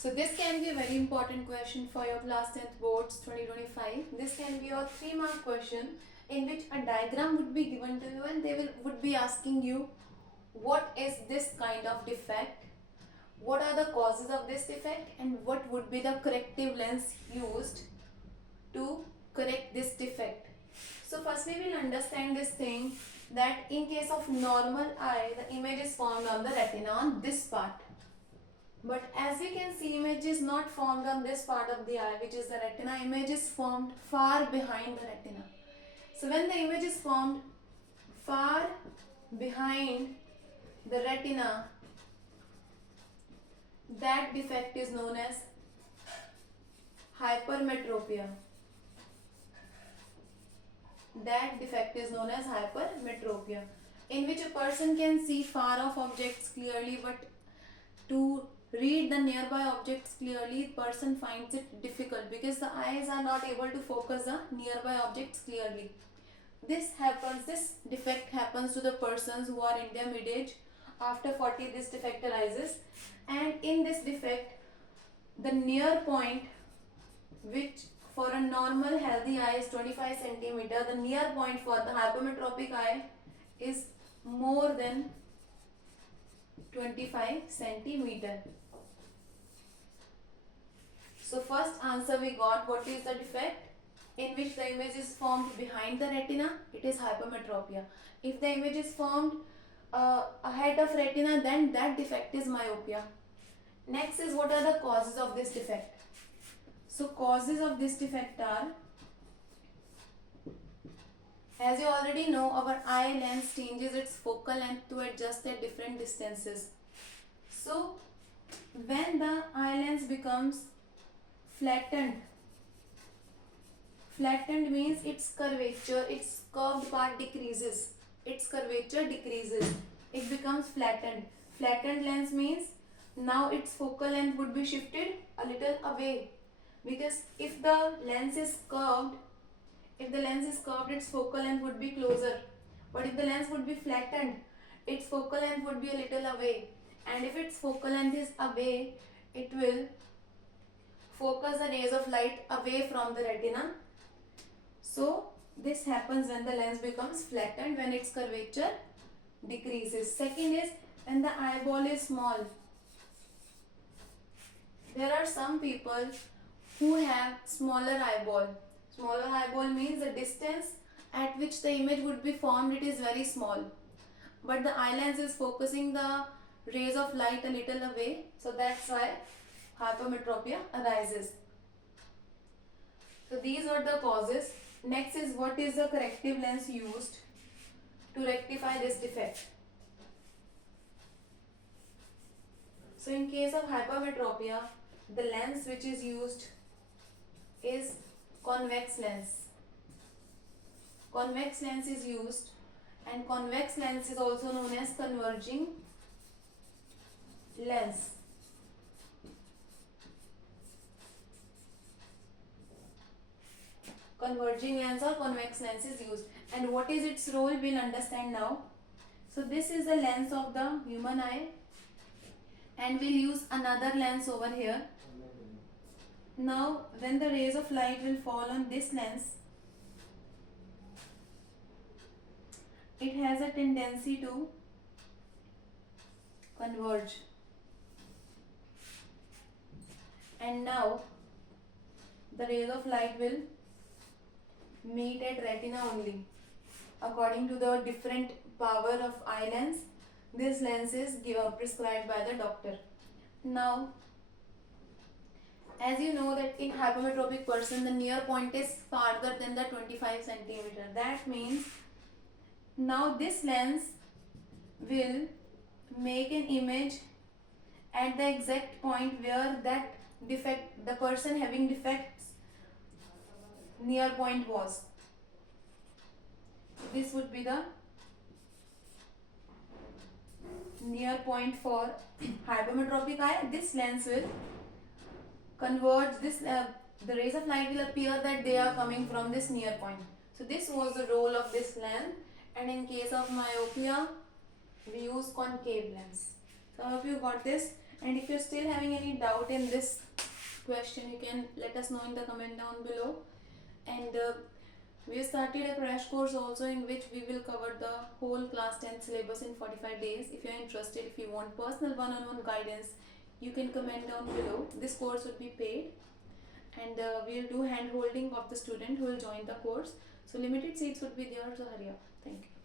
So this can be a very important question for your class 10th boards 2025. This can be your 3-mark question in which a diagram would be given to you and they would be asking you what is this kind of defect, what are the causes of this defect, and what would be the corrective lens used to correct this defect. So first we will understand this thing that in case of normal eye, the image is formed on the retina on this part. But as we can see, image is not formed on this part of the eye, which is the retina. Image is formed far behind the retina. So when the image is formed far behind the retina, that defect is known as hypermetropia. That defect is known as hypermetropia, in which a person can see far off objects clearly, but to read the nearby objects clearly, person finds it difficult because the eyes are not able to focus the nearby objects clearly. This defect happens to the persons who are in their mid-age. After 40, this defect arises, and in this defect, the near point, which for a normal healthy eye is 25 centimeter, the near point for the hypermetropic eye is more than 25 centimeter. So first answer we got, what is the defect? In which the image is formed behind the retina, it is hypermetropia. If the image is formed ahead of retina, then that defect is myopia. Next is, what are the causes of this defect? So causes of this defect are, as you already know, our eye lens changes its focal length to adjust at different distances. So when the eye lens becomes flattened means its curvature, its curved part decreases. Its curvature decreases. It becomes flattened. Flattened lens means now its focal length would be shifted a little away. Because if the lens is curved, its focal length would be closer. But if the lens would be flattened, its focal length would be a little away. And if its focal length is away, it will focus the rays of light away from the retina. So this happens when the lens becomes flattened, when its curvature decreases. Second is when the eyeball is small. There are some people who have smaller eyeball. Smaller eyeball means the distance at which the image would be formed, it is very small. But the eye lens is focusing the rays of light a little away. So that's why hypermetropia arises. So these are the causes. Next is, what is the corrective lens used to rectify this defect? So in case of hypermetropia, the lens which is used is convex lens. Convex lens is used, and convex lens is also known as converging lens. Converging lens or convex lens is used. And what is its role, we'll understand now. So this is the lens of the human eye, and we'll use another lens over here. Now when the rays of light will fall on this lens, it has a tendency to converge. And now the rays of light will meet at retina only. According to the different power of eye lens, this lens is prescribed by the doctor. Now, as you know that in hypermetropic person, the near point is farther than the 25 centimeter. That means now this lens will make an image at the exact point where that defect, the person having defects near point was. This would be the near point for hypermetropic eye. This lens will converge this, the rays of light will appear that they are coming from this near point. So this was the role of this lens, and in case of myopia we use concave lens. So I hope you got this. And if you're still having any doubt in this question, you can let us know in the comment down below. And we started a crash course also, in which we will cover the whole class 10 syllabus in 45 days. If you are interested, if you want personal one-on-one guidance, you can comment down below. This course would be paid, and we'll do hand holding of the student who will join the course. So limited seats would be there, so hurry up. Thank you.